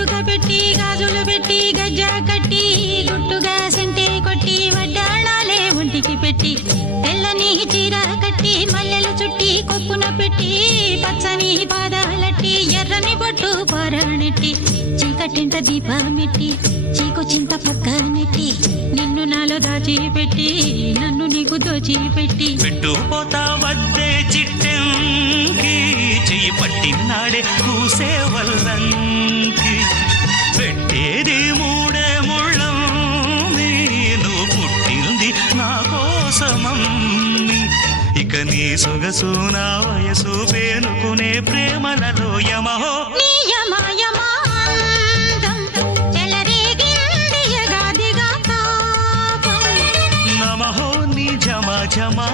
కాటుక పెట్టి గాజులు పెట్టి గజ్జా కట్టి గుట్టుగా సెంటే కొట్టి వడ్డాణాలే ఒంటికి పెట్టి తెల్లని చీర కట్టి మల్లెలు చుట్టి కొప్పున పెట్టి పచ్చని పాదాలట్టి ఎర్రని బొట్టు పారాణెట్టి చీకటింట దీపమెట్టి చీకు చింత పక్క నెట్టి నిన్ను నాలో దాచిపెట్టి నన్ను నీకు దోచిపెట్టి పెట్టుపోతా వద్దే చిట్టెంకి చెయ్యి పట్టినాడే కూసే వల్లంకి పెట్టేది మూడే ముళ్ళం నువ్వు పుట్టింది నా కోసమమ్మి ఇక నీ సొగసు నా వయసు పేనుకునే ప్రేమలలో యమహో నమహో నీ జమా జమా